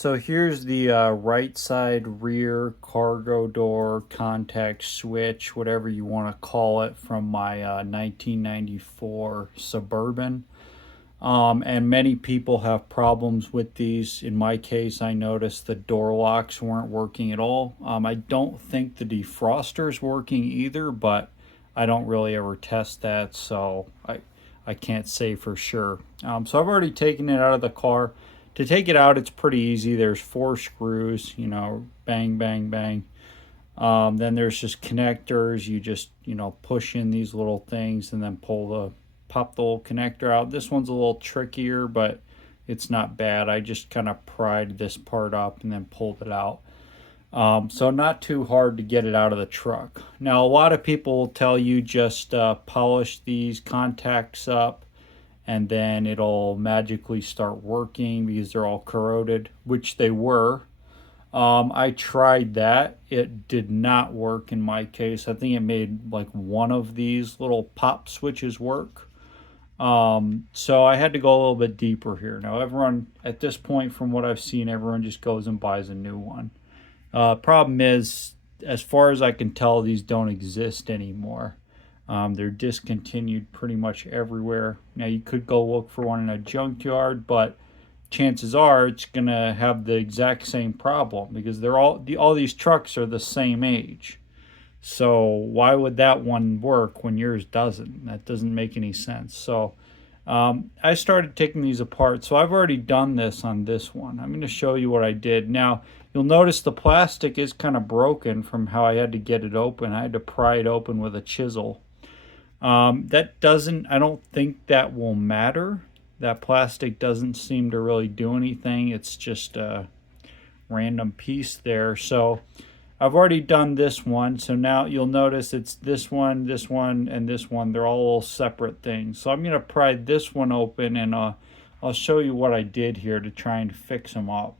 So here's the right side rear cargo door contact switch, whatever you want to call it, from my 1994 Suburban. And many people have problems with these. In my case, I noticed the door locks weren't working at all. I don't think the defroster's working either, but I don't really ever test that, so I can't say for sure. So I've already taken it out of the car. To take it out, it's pretty easy. There's 4 screws, bang, bang, bang. Then there's just connectors. You just, push in these little things and then pop the little connector out. This one's a little trickier, but it's not bad. I just kind of pried this part up and then pulled it out. So not too hard to get it out of the truck. Now, a lot of people will tell you just polish these contacts up and then it'll magically start working because they're all corroded, which they were. I tried that. It did not work in my case. I think it made like one of these little pop switches work. So I had to go a little bit deeper here. Now, everyone at this point, from what I've seen, everyone just goes and buys a new one. Problem is, as far as I can tell, these don't exist anymore. They're discontinued pretty much everywhere. Now, you could go look for one in a junkyard, but chances are it's going to have the exact same problem because all these trucks are the same age. So why would that one work when yours doesn't? That doesn't make any sense. So I started taking these apart. So I've already done this on this one. I'm going to show you what I did. Now, you'll notice the plastic is kind of broken from how I had to get it open. I had to pry it open with a chisel. I don't think that will matter. That plastic doesn't seem to really do anything. It's just a random piece there. So I've already done this one. So now you'll notice it's this one, and this one. They're all little separate things. So I'm going to pry this one open and I'll show you what I did here to try and fix them up.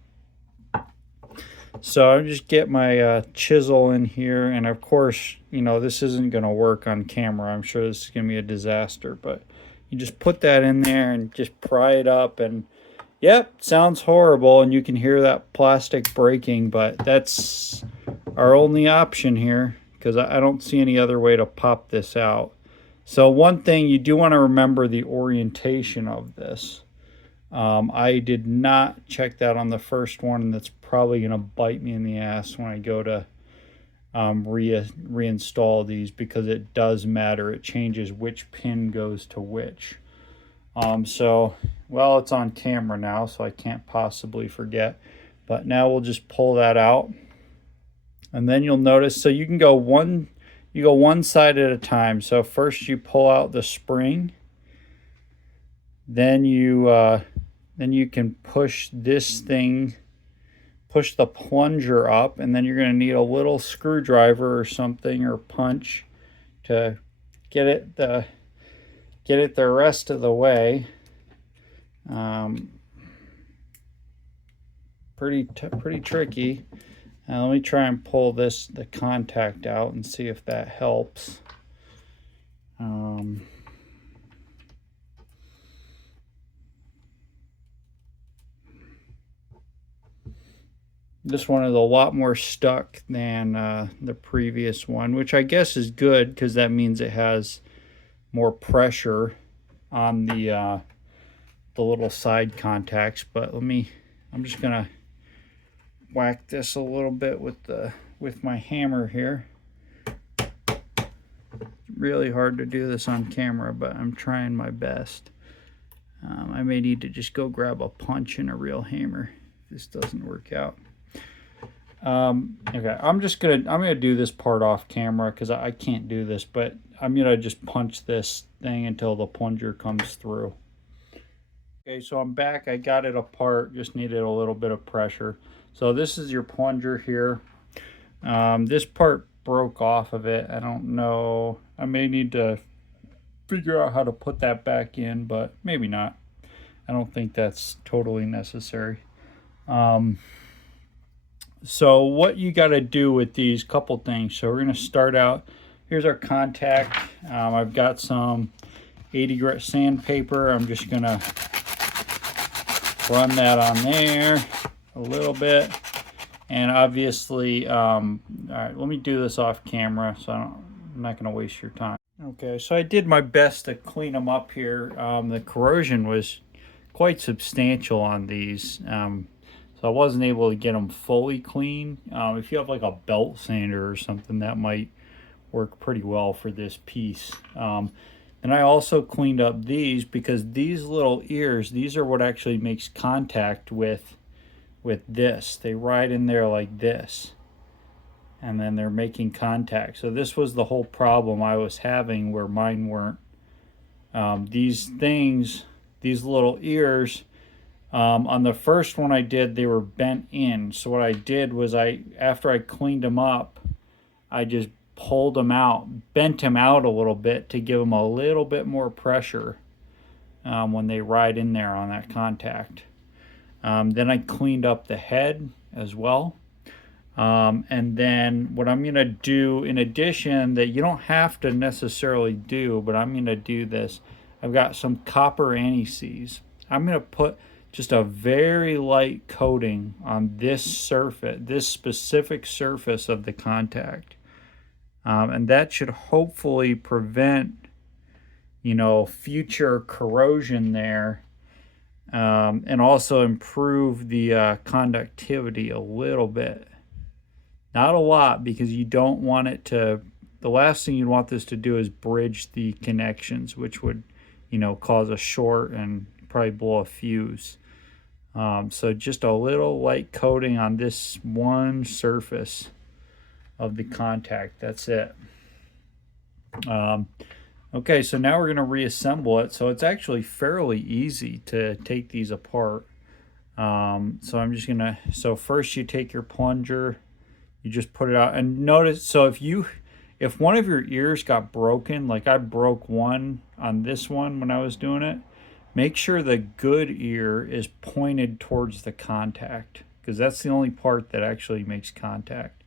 So I just get my chisel in here, and of course, this isn't going to work on camera. I'm sure this is going to be a disaster, but you just put that in there and just pry it up, and yep, sounds horrible, and you can hear that plastic breaking, but that's our only option here because I don't see any other way to pop this out. So one thing you do want to remember, the orientation of this. I did not check that on the first one, and that's probably going to bite me in the ass when I go to reinstall these because it does matter. It changes which pin goes to which. Well, it's on camera now, so I can't possibly forget. But now we'll just pull that out. And then you'll notice, so you go one side at a time. So first you pull out the spring. Then you can push this thing, push the plunger up, and then you're going to need a little screwdriver or something, or punch, to get it the rest of the way. Pretty tricky. Now let me try and pull the contact out and see if that helps. This one is a lot more stuck than the previous one, which I guess is good because that means it has more pressure on the little side contacts. But I'm just gonna whack this a little bit with my hammer here. Really hard to do this on camera, but I'm trying my best. I may need to just go grab a punch and a real hammer if this doesn't work out. Okay, I'm gonna do this part off camera because I can't do this, but I'm gonna just punch this thing until the plunger comes through. Okay, so I'm back. I got it apart, just needed a little bit of pressure. So this is your plunger here. This part broke off of it. I don't know, I may need to figure out how to put that back in, but maybe not. I don't think that's totally necessary. So what you got to do with these couple things. So we're going to start out. Here's our contact. I've got some 80 grit sandpaper. I'm just going to run that on there. a little bit. And obviously, all right, let me do this off camera so I'm not going to waste your time. Okay, so I did my best to clean them up here. The corrosion was quite substantial on these. So I wasn't able to get them fully clean. If you have like a belt sander or something, that might work pretty well for this piece. And I also cleaned up these because these little ears, these are what actually makes contact with this. They ride in there like this, and then they're making contact. So this was the whole problem I was having where mine weren't. These things, these little ears, on the first one I did, they were bent in. So what I did was after I cleaned them up, I just pulled them out, bent them out a little bit to give them a little bit more pressure when they ride in there on that contact. Then I cleaned up the head as well. And then what I'm going to do in addition, that you don't have to necessarily do, but I'm going to do this. I've got some copper anti-seize. I'm going to put just a very light coating on this surface, this specific surface of the contact. And that should hopefully prevent, future corrosion there. And also improve the conductivity a little bit. Not a lot, because you don't want it to, the last thing you'd want this to do is bridge the connections, which would, cause a short and probably blow a fuse. So just a little light coating on this one surface of the contact. That's it. Okay, so now we're going to reassemble it. So it's actually fairly easy to take these apart. So I'm just going to, so first you take your plunger, you just put it out, and notice, so if one of your ears got broken, like I broke one on this one when I was doing it, make sure the good ear is pointed towards the contact, because that's the only part that actually makes contact.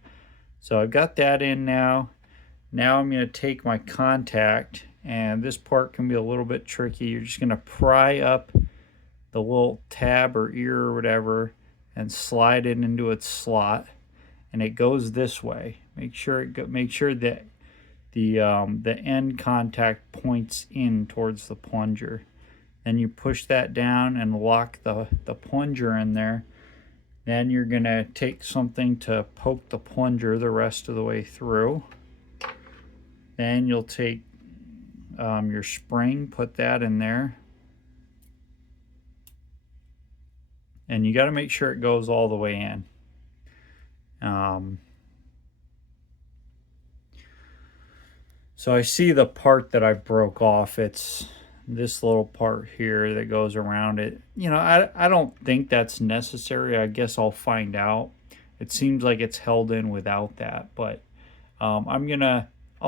So I've got that in now. Now I'm going to take my contact, and this part can be a little bit tricky. You're just going to pry up the little tab or ear or whatever and slide it into its slot, and it goes this way. Make sure that the end contact points in towards the plunger. Then you push that down and lock the plunger in there. Then you're going to take something to poke the plunger the rest of the way through. Then you'll take your spring, put that in there. And you got to make sure it goes all the way in. So I see the part that I broke off. It's this little part here that goes around it. I don't think that's necessary. I guess I'll find out. It seems like it's held in without that, but I'll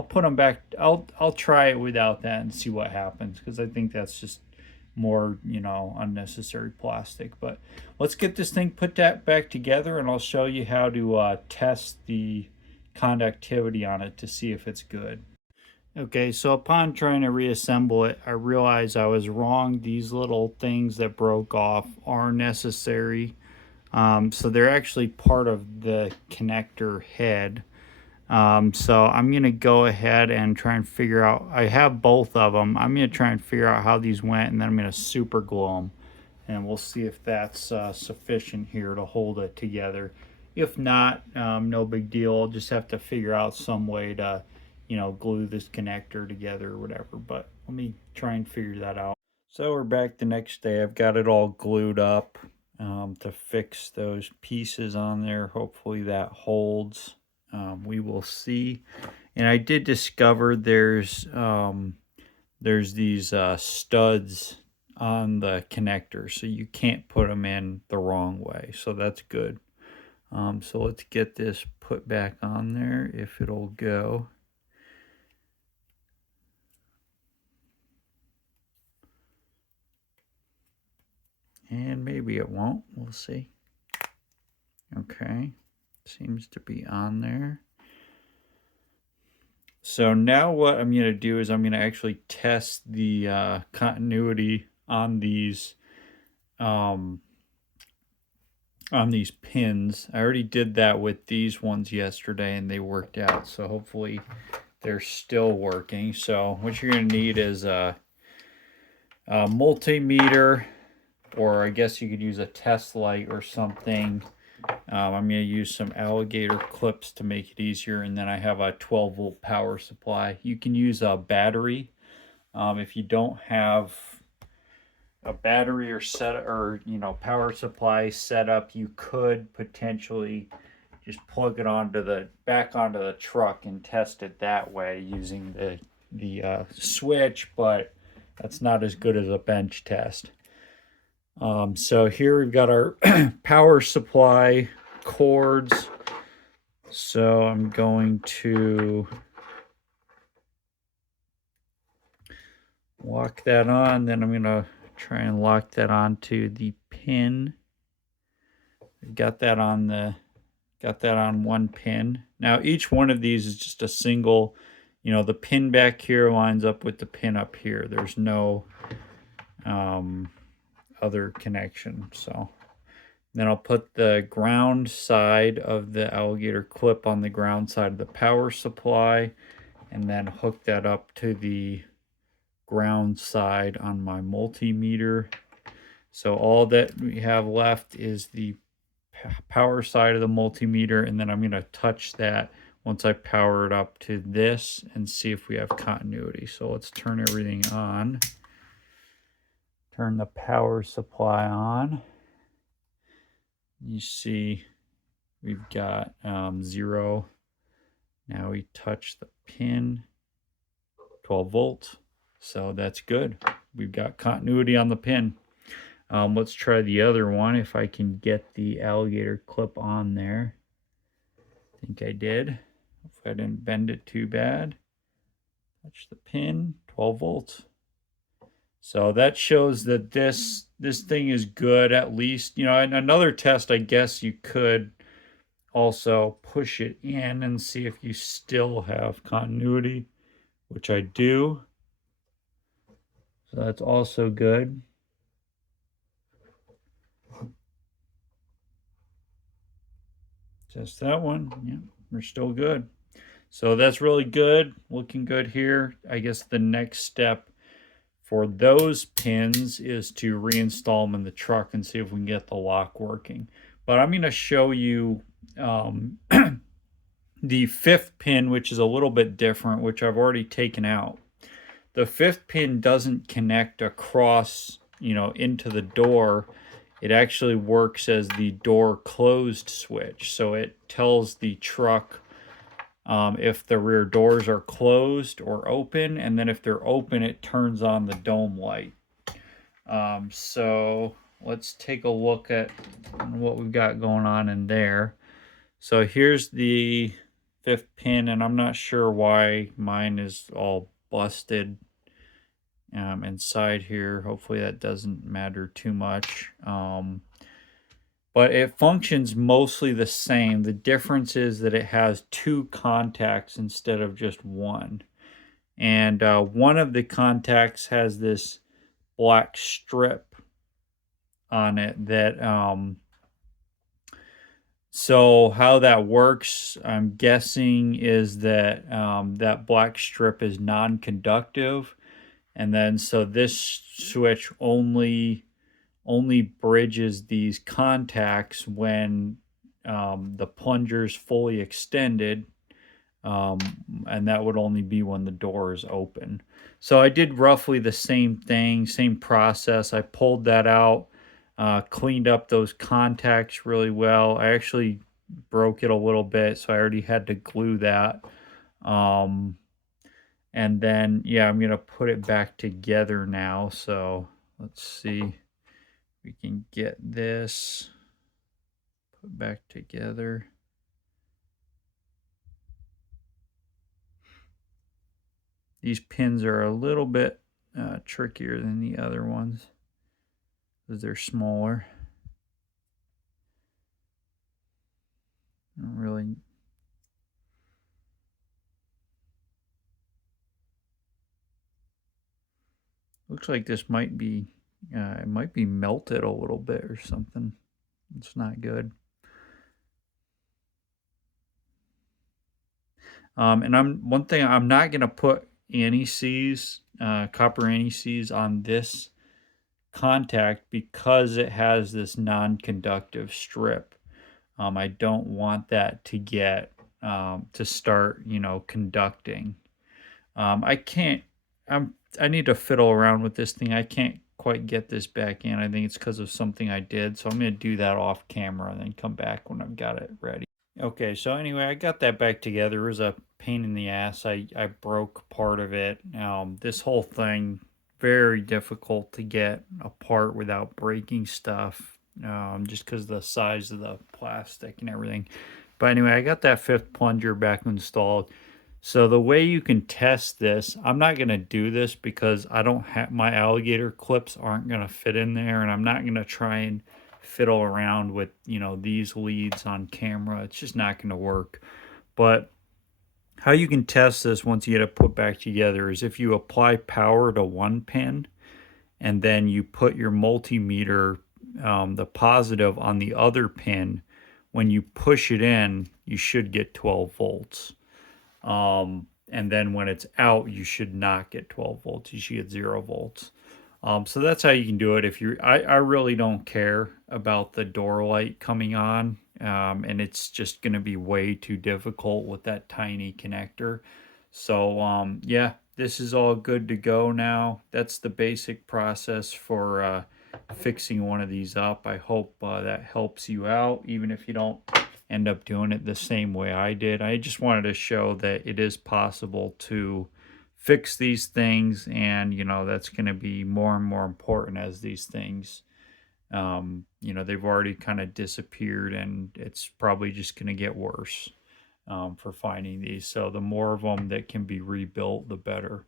put them back. I'll try it without that and see what happens, because I think that's just more, unnecessary plastic. But let's get this thing put that back together, and I'll show you how to test the conductivity on it to see if it's good. Okay, so upon trying to reassemble it, I realized I was wrong. These little things that broke off are necessary. So they're actually part of the connector head. So I'm going to go ahead and try and figure out, I have both of them. I'm going to try and figure out how these went, and then I'm going to super glue them. And we'll see if that's sufficient here to hold it together. If not, no big deal. I'll just have to figure out some way to glue this connector together or whatever, but let me try and figure that out. So we're back the next day. I've got it all glued up to fix those pieces on there. Hopefully that holds. We will see. And I did discover there's these studs on the connector, so you can't put them in the wrong way, so that's good. So let's get this put back on there if it'll go. And maybe it won't. We'll see. Okay. Seems to be on there. So now what I'm going to do is I'm going to actually test the continuity on these on these pins. I already did that with these ones yesterday and they worked out, so hopefully they're still working. So what you're going to need is a multimeter, or I guess you could use a test light or something. I'm going to use some alligator clips to make it easier, and then I have a 12-volt power supply. You can use a battery. If you don't have a battery or power supply set up, you could potentially just plug it back onto the truck and test it that way using the switch, but that's not as good as a bench test. So here we've got our power supply cords. So I'm going to lock that on, then I'm going to try and lock that onto the pin. Got that on one pin. Now each one of these is just a single, the pin back here lines up with the pin up here. There's no other connection. So then I'll put the ground side of the alligator clip on the ground side of the power supply, and then hook that up to the ground side on my multimeter. So all that we have left is the power side of the multimeter, and then I'm going to touch that once I power it up to this and see if we have continuity. So let's turn everything on. Turn the power supply on. You see we've got 0. Now we touch the pin, 12 volts. So that's good. We've got continuity on the pin. Let's try the other one if I can get the alligator clip on there. I think I did. Hopefully I didn't bend it too bad. Touch the pin, 12 volts. So that shows that this thing is good, at least. In another test, I guess you could also push it in and see if you still have continuity, which I do. So that's also good. Test that one. Yeah, we're still good. So that's really good. Looking good here. I guess the next step for those pins is to reinstall them in the truck and see if we can get the lock working. But I'm going to show you the 5th pin, which is a little bit different, which I've already taken out. The 5th pin doesn't connect across, into the door. It actually works as the door closed switch. So it tells the truck if the rear doors are closed or open, and then if they're open, it turns on the dome light. So let's take a look at what we've got going on in there. So here's the 5th pin, and I'm not sure why mine is all busted inside here. Hopefully that doesn't matter too much. But it functions mostly the same. The difference is that it has 2 contacts instead of just one. And one of the contacts has this black strip on it that so how that works, I'm guessing, is that that black strip is non-conductive, and then so this switch only bridges these contacts when the plunger's fully extended, and that would only be when the door is open. So I did roughly the same thing, same process. I pulled that out, cleaned up those contacts really well. I actually broke it a little bit, so I already had to glue that. And then, yeah, I'm going to put it back together now. So let's see. We can get this put back together. These pins are a little bit trickier than the other ones because they're smaller. Really. Looks like this might be it might be melted a little bit or something. It's not good. And one thing, I'm not gonna put anti-seize, copper anti-seize on this contact because it has this non-conductive strip. I don't want that to get to start, conducting. I can't. I need to fiddle around with this thing. I can't quite get this back in. I think it's because of something I did. So I'm gonna do that off camera and then come back when I've got it ready. Okay, so anyway, I got that back together. It was a pain in the ass. I broke part of it. This whole thing, very difficult to get apart without breaking stuff, just because of the size of the plastic and everything. But anyway, I got that fifth plunger back installed. So the way you can test this, I'm not going to do this because I don't have my alligator clips aren't going to fit in there, and I'm not going to try and fiddle around with, these leads on camera. It's just not going to work. But how you can test this once you get it put back together is if you apply power to one pin and then you put your multimeter, the positive on the other pin. When you push it in, you should get 12 volts. And then when it's out, you should not get 12 volts. You should get 0 volts. So that's how you can do it. If you, I really don't care about the door light coming on, and it's just going to be way too difficult with that tiny connector. So yeah, this is all good to go now. That's the basic process for fixing one of these up. I hope that helps you out, even if you don't end up doing it the same way I did. I just wanted to show that it is possible to fix these things, and that's going to be more and more important as these things, they've already kind of disappeared, and it's probably just going to get worse for finding these. So the more of them that can be rebuilt, the better.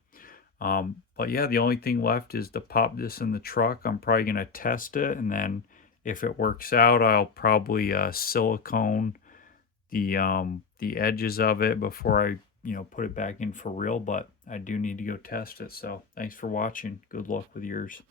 But yeah, the only thing left is to pop this in the truck. I'm probably going to test it, and then if it works out, I'll probably silicone the edges of it before I put it back in for real. But I do need to go test it. So thanks for watching. Good luck with yours.